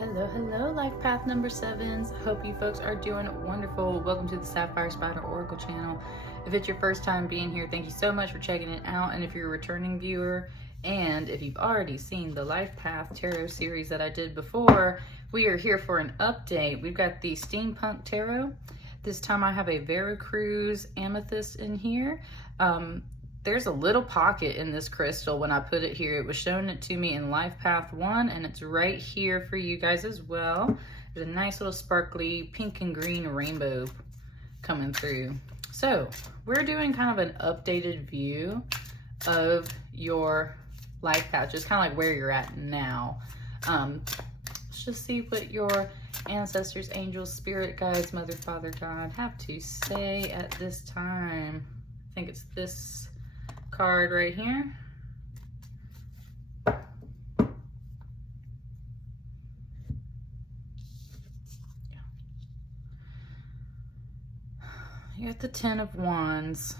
Hello, hello, life path number 7s. Hope you folks are doing wonderful. Welcome to the Sapphire Spider Oracle channel. If it's your first time being here, thank you so much for checking it out. And if you're a returning viewer, and if you've already seen the Life Path Tarot series that I did before, we are here for an update. We've got the Steampunk Tarot. This time I have a Veracruz Amethyst in here. There's a little pocket in this crystal when I put it here. It was showing it to me in Life Path 1, and it's right here for you guys as well. There's a nice little sparkly pink and green rainbow coming through. So we're doing kind of an updated view of your life path, just kind of like where you're at now. Let's just see what your ancestors, angels, spirit guides, mother, father, God have to say at this time. I think it's this card right here. You got the 10 of Wands.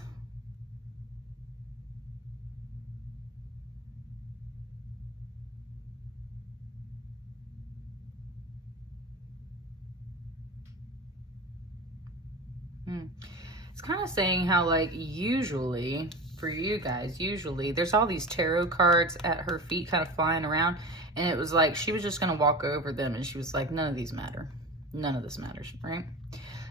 It's kind of saying how, like, usually for you guys, there's all these tarot cards at her feet kind of flying around, and it was like she was just going to walk over them, and she was like, none of these matter. None of this matters, right?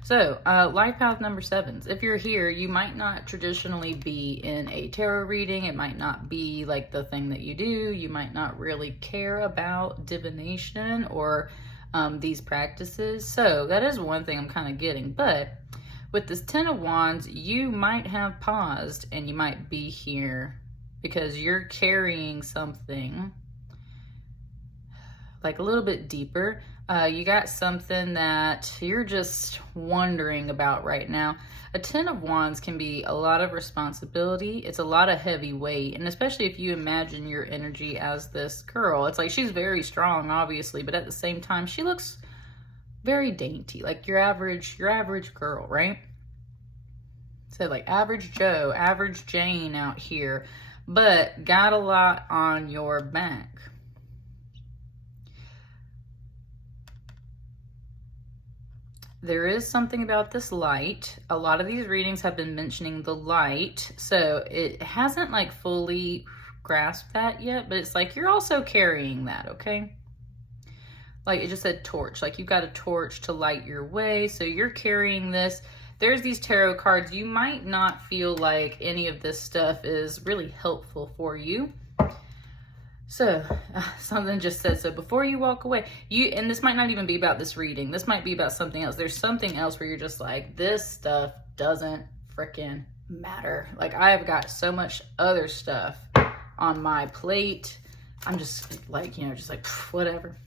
So, life path number 7s. If you're here, you might not traditionally be in a tarot reading. It might not be like the thing that you do. You might not really care about divination or these practices. So that is one thing I'm kind of getting. But with this 10 of Wands, you might have paused and you might be here because you're carrying something like a little bit deeper. You got something that you're just wondering about right now. A 10 of Wands can be a lot of responsibility. It's a lot of heavy weight. And especially if you imagine your energy as this girl, it's like she's very strong, obviously, but at the same time, she looks very dainty, like your average girl, right? So like average Joe, average Jane out here, but got a lot on your back. There is something about this light. A lot of these readings have been mentioning the light, so it hasn't like fully grasped that yet, but it's like you're also carrying that, okay? Like it just said torch, like you've got a torch to light your way, so you're carrying this. There's these tarot cards. You might not feel like any of this stuff is really helpful for you. So something just said, so before you walk away, and this might not even be about this reading. This might be about something else. There's something else where you're just like, this stuff doesn't freaking matter. Like I have got so much other stuff on my plate. I'm just like, just like whatever.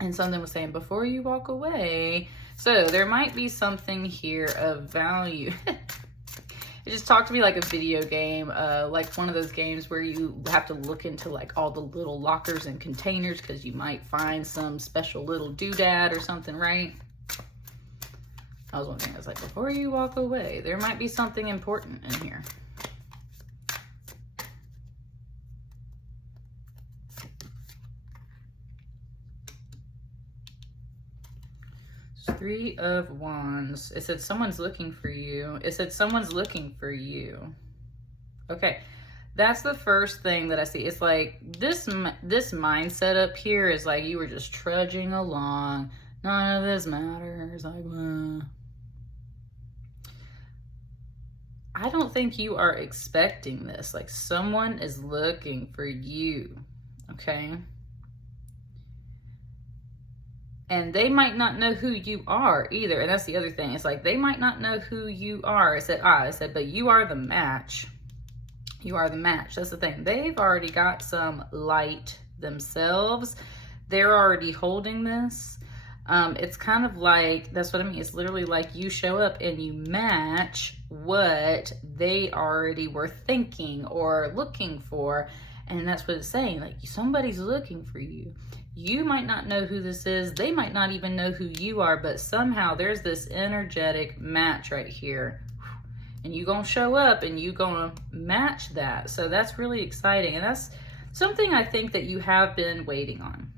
And something was saying, before you walk away. So there might be something here of value. It just talked to me like a video game, like one of those games where you have to look into like all the little lockers and containers because you might find some special little doodad or something, right? I was wondering, I was like, before you walk away, there might be something important in here. Three of Wands. It said someone's looking for you. It said someone's looking for you. Okay, that's the first thing that I see. It's like this mindset up here is like you were just trudging along. None of this matters. Like, I don't think you are expecting this. Like someone is looking for you. Okay. And they might not know who you are either. And that's the other thing. It's like they might not know who you are. It said, but you are the match. You are the match. That's the thing. They've already got some light themselves. They're already holding this. It's kind of like, that's what I mean. It's literally like you show up and you match what they already were thinking or looking for. And that's what it's saying. Like somebody's looking for you. You might not know who this is. They might not even know who you are, but somehow there's this energetic match right here. And you're going to show up and you're going to match that. So that's really exciting. And that's something I think that you have been waiting on.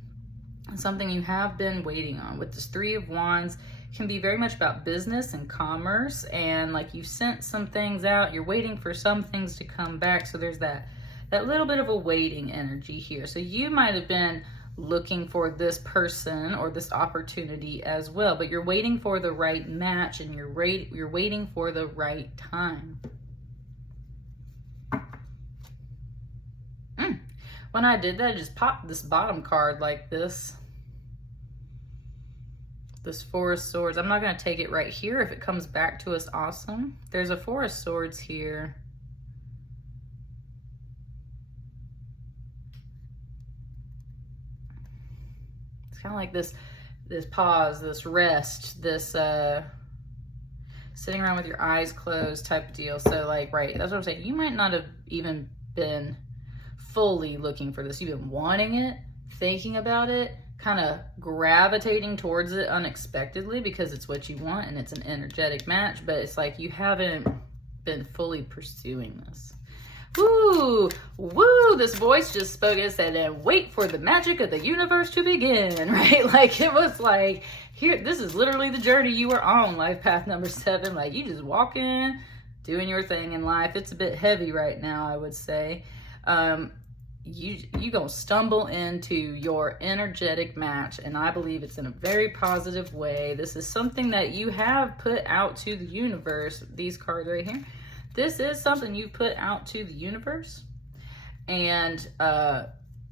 something you have been waiting on. With this Three of Wands, it can be very much about business and commerce, and like you sent some things out, you're waiting for some things to come back. So there's that little bit of a waiting energy here. So you might have been looking for this person or this opportunity as well, but you're waiting for the right match, and you're waiting for the right time. When I did that, I just popped this bottom card like this. This Four of Swords. I'm not going to take it right here. If it comes back to us, awesome. There's a Four of Swords here. It's kind of like this pause, this rest, this sitting around with your eyes closed type of deal. So like, right, that's what I'm saying. You might not have even been fully looking for this. You've been wanting it, thinking about it, kind of gravitating towards it unexpectedly because it's what you want and it's an energetic match, but it's like you haven't been fully pursuing this. Woo! Woo! This voice just spoke and said, and wait for the magic of the universe to begin, right? Like, it was like, here, this is literally the journey you were on, life path number 7. Like, you just walk in, doing your thing in life. It's a bit heavy right now, I would say. You gonna stumble into your energetic match, and I believe it's in a very positive way. This is something that you have put out to the universe. These cards right here, this is something you put out to the universe, and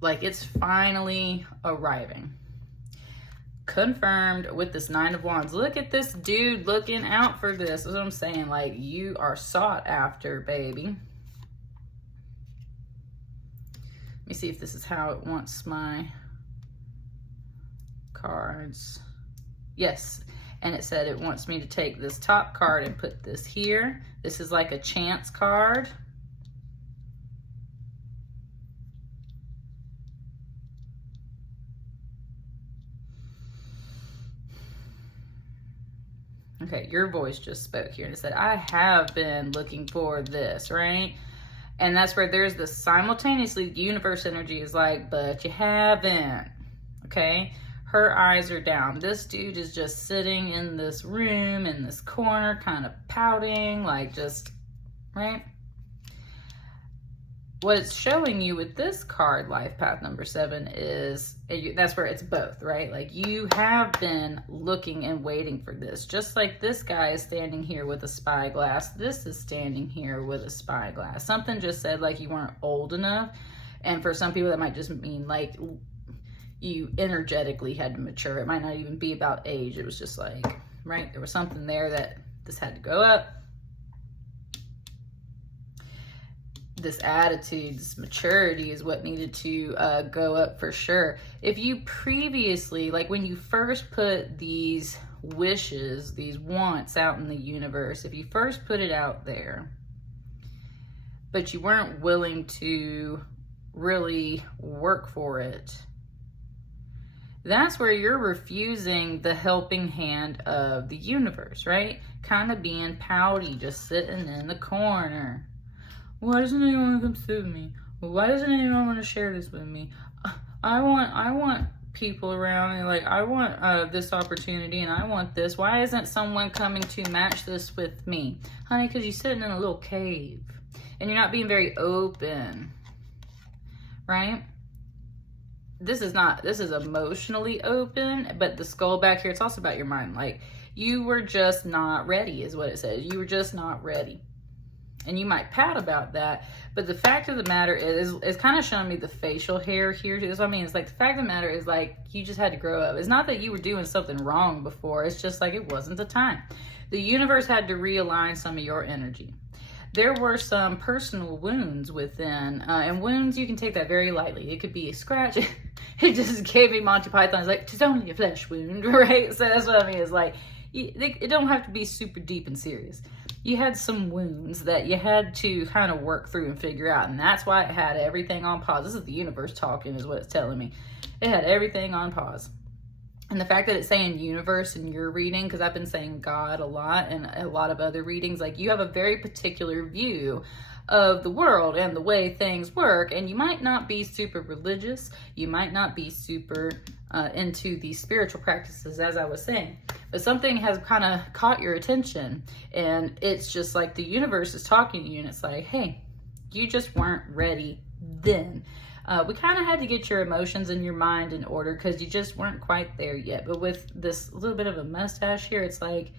like it's finally arriving. Confirmed with this Nine of Wands. Look at this dude looking out for this. That's what I'm saying. Like, you are sought after, baby. Let me see if this is how it wants my cards. Yes, and it said it wants me to take this top card and put this here. This is like a chance card. Okay, your voice just spoke here and it said, I have been looking for this, right? And that's where there's this simultaneously, universe energy is like, but you haven't, okay? Her eyes are down. This dude is just sitting in this room, in this corner, kind of pouting, like just, right? What it's showing you with this card, life path number 7, is, that's where it's both, right? Like, you have been looking and waiting for this. Just like this guy is standing here with a spyglass, this is standing here with a spyglass. Something just said like you weren't old enough. And for some people that might just mean like you energetically had to mature. It might not even be about age. It was just like, right? There was something there that this had to go up. This attitude, this maturity is what needed to go up for sure. If you previously, like when you first put these wishes, these wants out in the universe, if you first put it out there, but you weren't willing to really work for it, that's where you're refusing the helping hand of the universe, right? Kind of being pouty, just sitting in the corner. Why doesn't anyone come see me? Why doesn't anyone want to share this with me? I want people around, and like, I want this opportunity, and I want this. Why isn't someone coming to match this with me? Honey, because you're sitting in a little cave, and you're not being very open, right? This is emotionally open, but the skull back here, it's also about your mind. Like, you were just not ready, is what it says. You were just not ready. And you might pout about that, but the fact of the matter is, it's kind of showing me the facial hair here. That's what I mean. It's like, the fact of the matter is, like, you just had to grow up. It's not that you were doing something wrong before. It's just like, it wasn't the time. The universe had to realign some of your energy. There were some personal wounds within, and wounds, you can take that very lightly. It could be a scratch. It just gave me Monty Python's like, it's only a flesh wound, right? So that's what I mean. It's like, it don't have to be super deep and serious. You had some wounds that you had to kind of work through and figure out. And that's why it had everything on pause. This is the universe talking, is what it's telling me. It had everything on pause. And the fact that it's saying universe in your reading, because I've been saying God a lot and a lot of other readings, like, you have a very particular view of the world and the way things work. And you might not be super religious. You might not be super into these spiritual practices, as I was saying. But something has kind of caught your attention, and it's just like the universe is talking to you, and it's like, hey, you just weren't ready then. We kind of had to get your emotions and your mind in order because you just weren't quite there yet. But with this little bit of a mustache here, it's like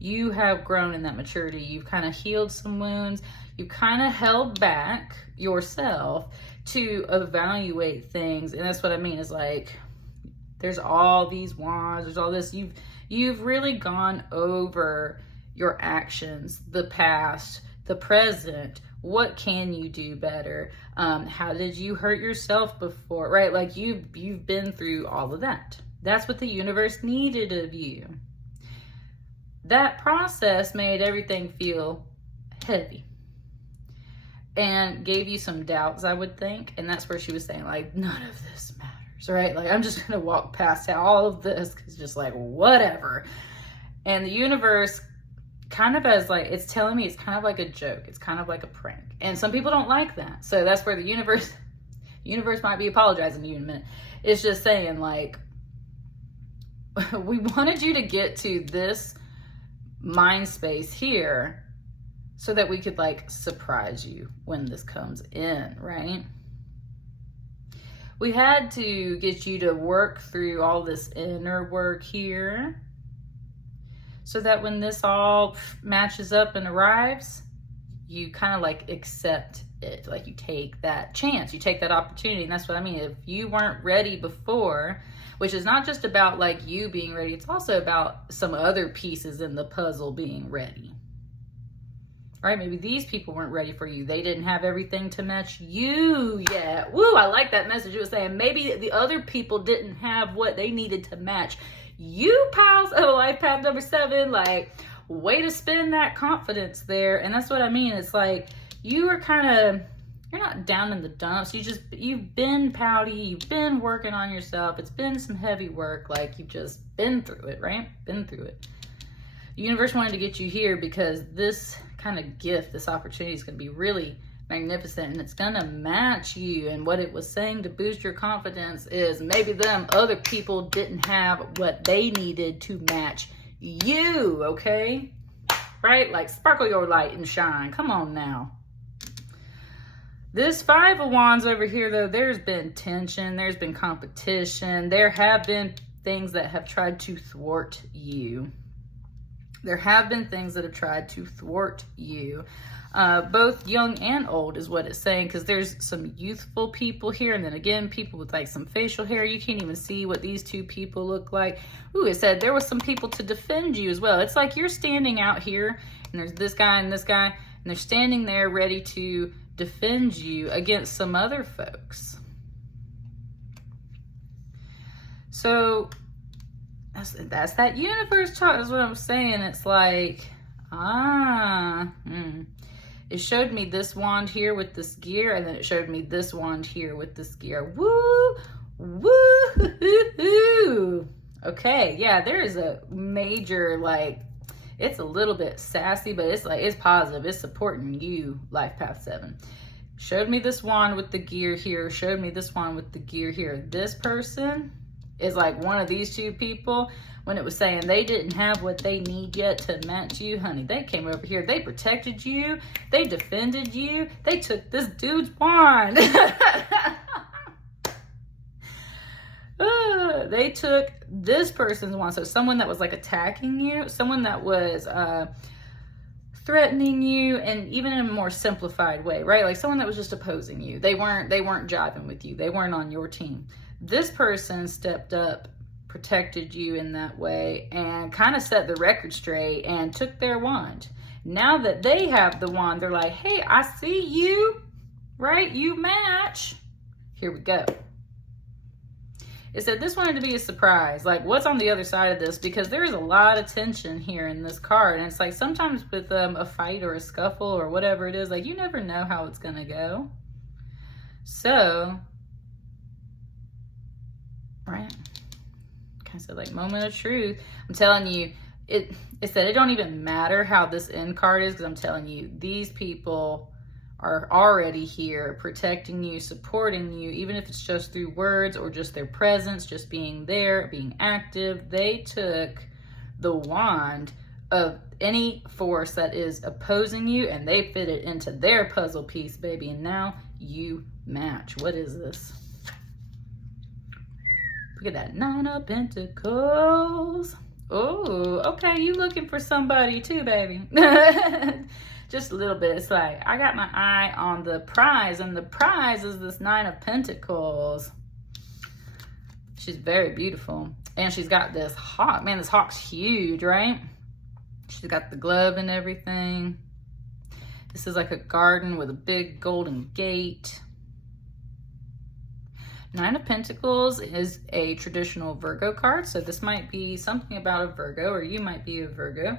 you have grown in that maturity. You've kind of healed some wounds. You've kind of held back yourself to evaluate things. And that's what I mean is like, there's all these wands, there's all this. You've really gone over your actions, the past, the present. What can you do better? How did you hurt yourself before, right? Like you've been through all of that. That's what the universe needed of you. That process made everything feel heavy and gave you some doubts, I would think. And that's where she was saying, like, none of this matters, right? Like, I'm just going to walk past all of this because just like, whatever. And the universe kind of as like, it's telling me it's kind of like a joke. It's kind of like a prank. And some people don't like that. So that's where the universe might be apologizing to you in a minute. It's just saying like, we wanted you to get to this mind space here so that we could like surprise you when this comes in, right? We had to get you to work through all this inner work here so that when this all matches up and arrives, you kind of like accept it. Like you take that chance, you take that opportunity. And that's what I mean. If you weren't ready before, which is not just about like you being ready, it's also about some other pieces in the puzzle being ready. Right? Maybe these people weren't ready for you. They didn't have everything to match you yet. Woo, I like that message. It was saying maybe the other people didn't have what they needed to match you, pals of life path number 7. Like, way to spin that confidence there. And that's what I mean. It's like you are kind of, you're not down in the dumps. You've been pouty. You've been working on yourself. It's been some heavy work. Like you've just been through it, right? Been through it. The universe wanted to get you here because this kind of gift, this opportunity is going to be really magnificent and it's going to match you. And what it was saying to boost your confidence is maybe them other people didn't have what they needed to match you, okay? Right? Like sparkle your light and shine. Come on now. This 5 of Wands over here, though, there's been tension. There's been competition. There have been things that have tried to thwart you. There have been things that have tried to thwart you. Both young and old is what it's saying, because there's some youthful people here, and then again, people with like some facial hair. You can't even see what these two people look like. Ooh, it said there was some people to defend you as well. It's like you're standing out here, and there's this guy and this guy, and they're standing there ready to defend you against some other folks. So that's that universe talk. That's what I'm saying. It's like, it showed me this wand here with this gear, and then it showed me this wand here with this gear. Woo, woo. Okay, yeah, there is a major, like, it's a little bit sassy, but it's like, it's positive. It's supporting you, Life Path 7. Showed me this wand with the gear here. Showed me this wand with the gear here. This person is like one of these two people. When it was saying they didn't have what they need yet to match you, honey, they came over here. They protected you. They defended you. They took this dude's wand. They took this person's wand. So someone that was like attacking you, someone that was threatening you, and even in a more simplified way, right? Like someone that was just opposing you. They weren't jiving with you. They weren't on your team. This person stepped up, protected you in that way, and kind of set the record straight and took their wand. Now that they have the wand, they're like, hey, I see you, right? You match. Here we go. It said this wanted to be a surprise. Like, what's on the other side of this? Because there's a lot of tension here in this card. And it's like sometimes with a fight or a scuffle or whatever it is, like you never know how it's going to go. So, right? Kind of said like moment of truth. I'm telling you, it said it don't even matter how this end card is, because I'm telling you, these people are already here protecting you, supporting you, even if it's just through words or just their presence, just being there, being active. They took the wand of any force that is opposing you and they fit it into their puzzle piece, baby. And now you match. What is this? Look at that 9 of Pentacles. Oh, okay, you looking for somebody too, baby. Just a little bit. It's like, I got my eye on the prize, and the prize is this 9 of Pentacles. She's very beautiful. And she's got this hawk. Man, this hawk's huge, right? She's got the glove and everything. This is like a garden with a big golden gate. 9 of Pentacles is a traditional Virgo card, so this might be something about a Virgo, or you might be a Virgo.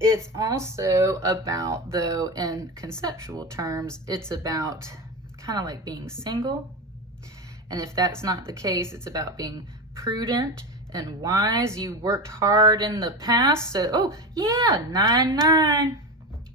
It's also about, though, in conceptual terms, it's about kind of like being single. And if that's not the case, it's about being prudent and wise. You worked hard in the past, so, oh, yeah, 9-9.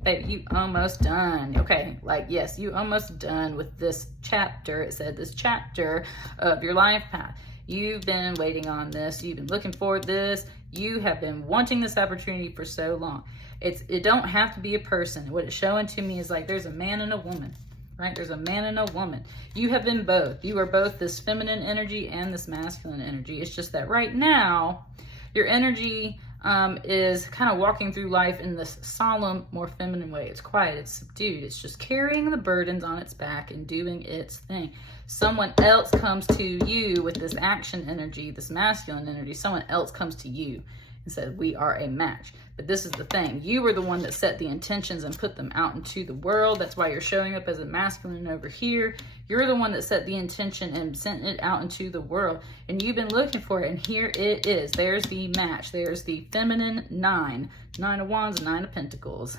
Baby, you almost done. Okay, like, yes, you almost done with this chapter. It said this chapter of your life path. You've been waiting on this. You've been looking for this. You have been wanting this opportunity for so long. It don't have to be a person. What it's showing to me is like there's a man and a woman, right? There's a man and a woman. You have been both. You are both this feminine energy and this masculine energy. It's just that right now, your energy is kind of walking through life in this solemn, more feminine way. It's quiet, it's subdued, it's just carrying the burdens on its back and doing its thing. Someone else comes to you with this action energy, this masculine energy. Someone else comes to you and says, we are a match. But this is the thing. You were the one that set the intentions and put them out into the world. That's why you're showing up as a masculine over here. You're the one that set the intention and sent it out into the world. And you've been looking for it. And here it is. There's the match. There's the feminine 9. 9 of Wands, 9 of Pentacles.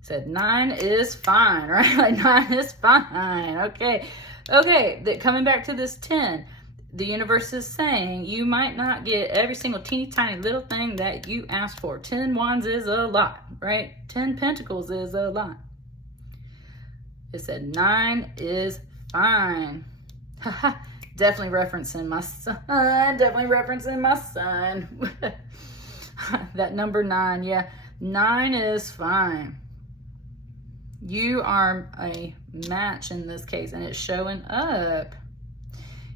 Said 9 is fine, right? Like 9 is fine. Okay. Okay. Coming back to this 10. The universe is saying you might not get every single teeny tiny little thing that you asked for. 10 wands is a lot, right? 10 pentacles is a lot. It said 9 is fine. Definitely referencing my son. Definitely referencing my son. That number 9, yeah. 9 is fine. You are a match in this case, and it's showing up.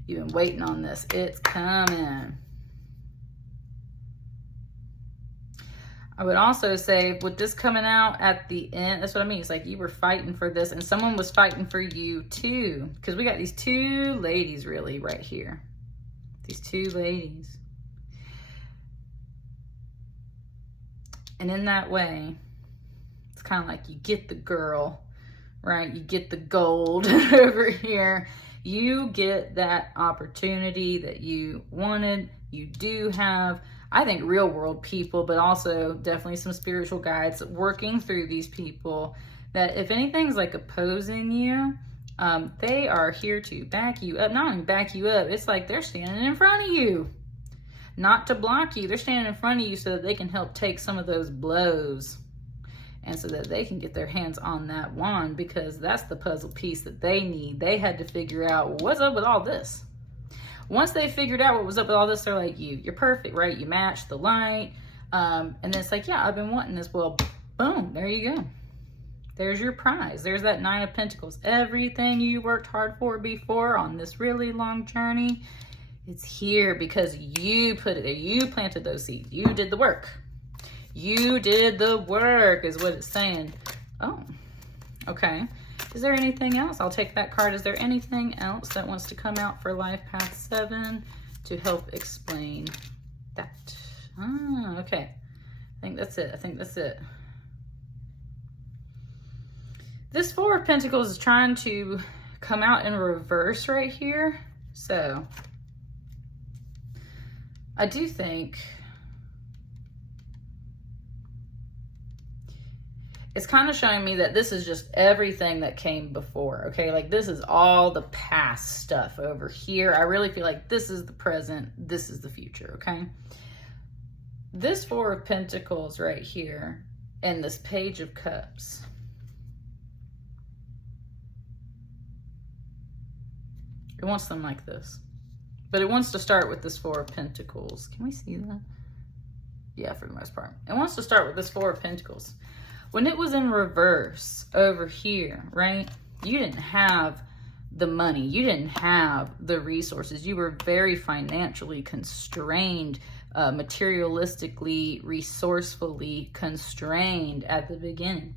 You've been waiting on this. It's coming. I would also say with this coming out at the end, that's what I mean. It's like you were fighting for this and someone was fighting for you too. Because we got these 2 ladies really right here. These 2 ladies. And in that way, it's kind of like you get the girl, right? You get the gold over here. You get that opportunity that you wanted. You do have, I think, real world people, but also definitely some spiritual guides working through these people that if anything's like opposing you, they are here to back you up. Not only back you up, it's like they're standing in front of you. Not to block you. They're standing in front of you so that they can help take some of those blows. And so that they can get their hands on that wand, because that's the puzzle piece that they need. They had to figure out what's up with all this. Once they figured out what was up with all this, they're like, you're perfect, right? You match the light. And then it's like, yeah, I've been wanting this. Well, boom, there you go. There's your prize. There's that 9 of Pentacles. Everything you worked hard for before on this really long journey, it's here because you put it there. You planted those seeds. You did the work. You did the work is what it's saying. Oh, okay. Is there anything else? I'll take that card. Is there anything else that wants to come out for Life Path 7 to help explain that? Ah, okay. I think that's it. I think that's it. This 4 of Pentacles is trying to come out in reverse right here. So I do think it's kind of showing me that this is just everything that came before, okay? Like this is all the past stuff over here. I really feel like this is the present, this is the future, okay? This 4 of Pentacles right here and this Page of Cups, It wants them like this. But it wants to start with this Four of Pentacles. Can we see that? Yeah, for the most part. It wants to start with this Four of Pentacles. When it was in reverse over here, right? You didn't have the money. You didn't have the resources. You were very financially constrained, materialistically, resourcefully constrained at the beginning.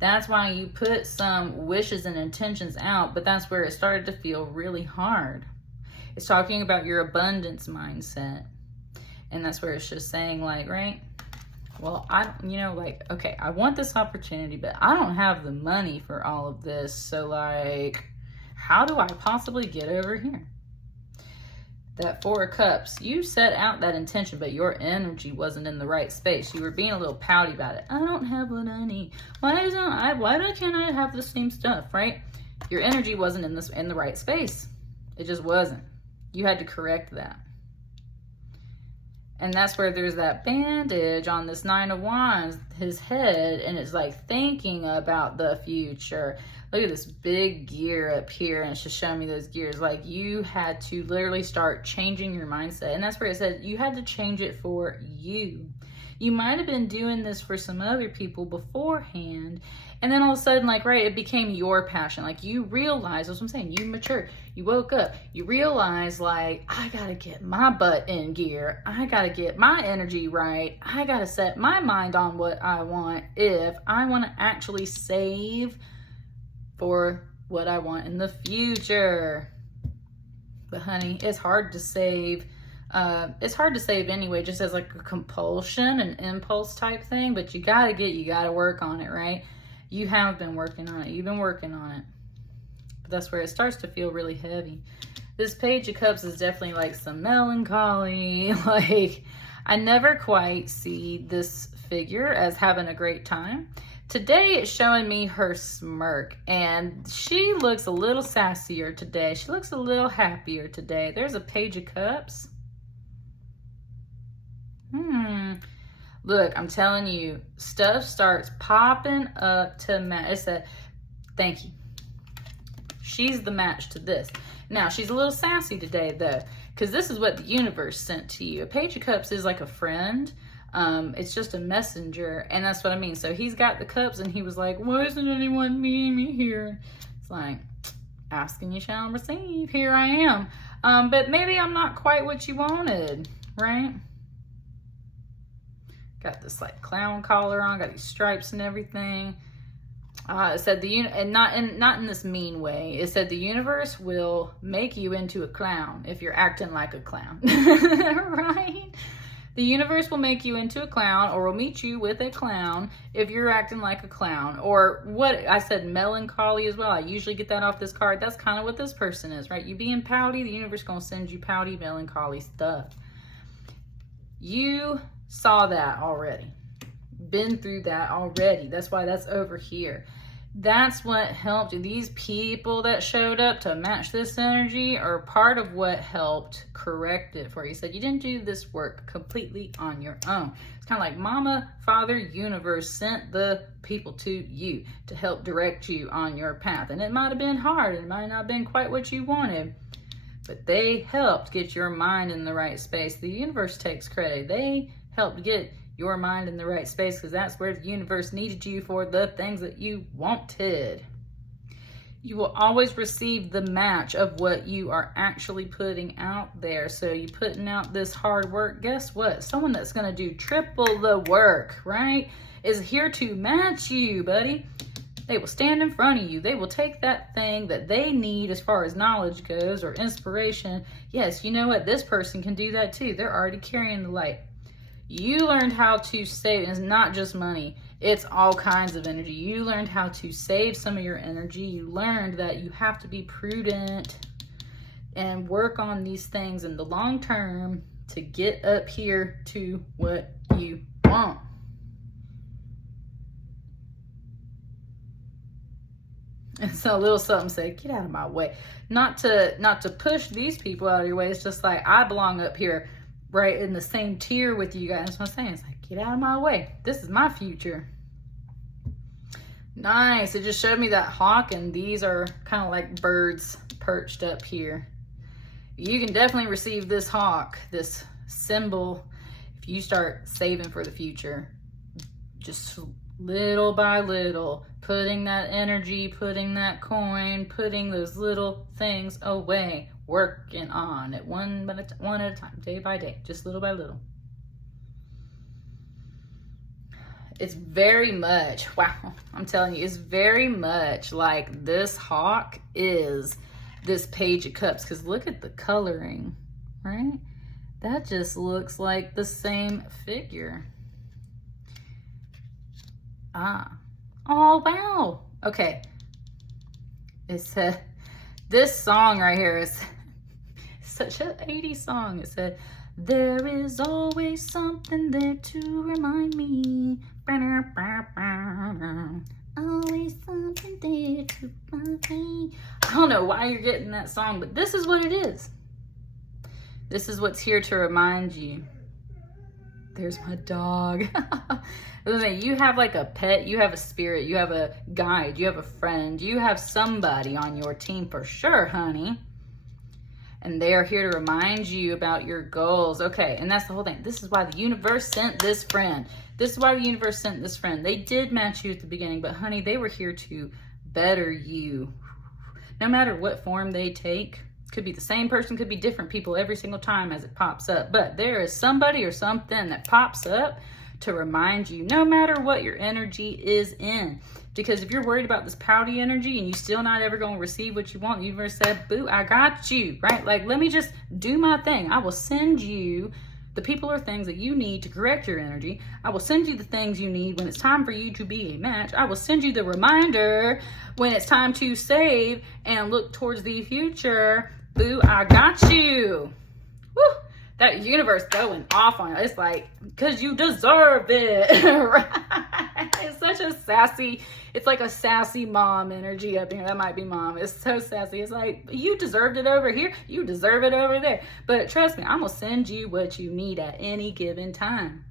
That's why you put some wishes and intentions out, but that's where it started to feel really hard. It's talking about your abundance mindset. And that's where it's just saying, like, right? Well, okay, I want this opportunity, but I don't have the money for all of this. So, like, how do I possibly get over here? That Four of Cups, you set out that intention, but your energy wasn't in the right space. You were being a little pouty about it. I don't have what I need. Why can't I have the same stuff, right? Your energy wasn't in the right space. It just wasn't. You had to correct that. And that's where there's that bandage on this Nine of Wands, his head, and it's like thinking about the future. Look at this big gear up here, and it's just showing me those gears. Like, you had to literally start changing your mindset. And that's where it said you had to change it for you. You might have been doing this for some other people beforehand, and then all of a sudden, like, right, it became your passion. Like, you realize, that's what I'm saying, you matured, you woke up, you realize, like, I gotta get my butt in gear, I gotta get my energy right, I gotta set my mind on what I want if I want to actually save for what I want in the future. But honey, it's hard to save. It's hard to save anyway, just as like a compulsion, an impulse type thing, but you gotta work on it, right? You have been working on it. You've been working on it. But that's where it starts to feel really heavy. This Page of Cups is definitely like some melancholy. Like, I never quite see this figure as having a great time. Today it's showing me her smirk, and she looks a little sassier today. She looks a little happier today. There's a Page of Cups. Look, I'm telling you, stuff starts popping up to match. It said, thank you. She's the match to this. Now, she's a little sassy today, though, because this is what the universe sent to you. A Page of Cups is like a friend. It's just a messenger, and that's what I mean. So he's got the cups, and he was like, why isn't anyone meeting me here? It's like, asking you shall receive. Here I am. But maybe I'm not quite what you wanted, right? Got this like clown collar on, got these stripes and everything. It said not in this mean way. It said the universe will make you into a clown if you're acting like a clown, right? The universe will make you into a clown, or will meet you with a clown if you're acting like a clown. Or what I said, melancholy as well. I usually get that off this card. That's kind of what this person is, right? You being pouty, the universe gonna send you pouty, melancholy stuff. You saw that already, been through that already. That's why that's over here. That's what helped you. These people that showed up to match this energy are part of what helped correct it for you. Said you didn't do this work completely on your own. It's kind of like Mama, Father, Universe sent the people to you to help direct you on your path. And it might have been hard. It might not have been quite what you wanted, but they helped get your mind in the right space. The universe takes credit. They helped get your mind in the right space, because that's where the universe needed you for the things that you wanted. You will always receive the match of what you are actually putting out there. So you putting out this hard work, guess what? Someone that's going to do triple the work, right, is here to match you, buddy. They will stand in front of you. They will take that thing that they need as far as knowledge goes, or inspiration. Yes, you know what? This person can do that too. They're already carrying the light. You learned how to save, and it's not just money, it's all kinds of energy. You learned how to save some of your energy. You learned that you have to be prudent and work on these things in the long term to get up here to what you want. And so a little something said, get out of my way. Not to push these people out of your way. It's just like, I belong up here, right in the same tier with you guys. That's what I'm saying. It's like, get out of my way. This is my future. Nice. It just showed me that hawk, and these are kind of like birds perched up here. You can definitely receive this hawk, this symbol, if you start saving for the future. Just little by little, putting that energy, putting that coin, putting those little things away, working on it one at a time, day by day, just little by little. It's very much, wow, I'm telling you, it's very much like this hawk is this Page of Cups, because look at the coloring, right? That just looks like the same figure. Ah, oh wow, okay. It said, this song right here is such an 80s song. It said, there is always something there to remind me. Always something there to remind me. I don't know why you're getting that song, but this is what it is. This is what's here to remind you. There's my dog. You have like a pet, you have a spirit, you have a guide, you have a friend, you have somebody on your team for sure, honey. And they are here to remind you about your goals. Okay, and that's the whole thing. This is why the universe sent this friend. This is why the universe sent this friend. They did match you at the beginning, but honey, they were here to better you. No matter what form they take, could be the same person, could be different people every single time as it pops up. But there is somebody or something that pops up to remind you, no matter what your energy is in. Because if you're worried about this pouty energy and you still not ever going to receive what you want, the universe said, boo, I got you, right? Like, let me just do my thing. I will send you the people or things that you need to correct your energy. I will send you the things you need when it's time for you to be a match. I will send you the reminder when it's time to save and look towards the future. Boo, I got you. Woo! That universe going off on it. It's like, because you deserve it. Right? It's such a sassy, it's like a sassy mom energy up here. That might be mom. It's so sassy. It's like, you deserved it over here. You deserve it over there. But trust me, I'm going to send you what you need at any given time.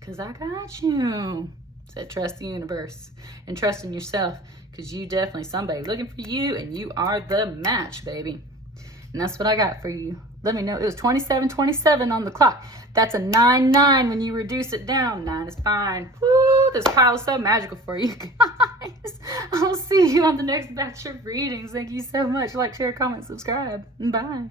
Because I got you. So trust the universe and trust in yourself. Because you definitely somebody looking for you, and you are the match, baby. And that's what I got for you. Let me know. It was 27:27 on the clock. That's a 9-9 when you reduce it down. 9 is fine. Woo, this pile is so magical for you guys. I'll see you on the next batch of readings. Thank you so much. Like, share, comment, subscribe. Bye.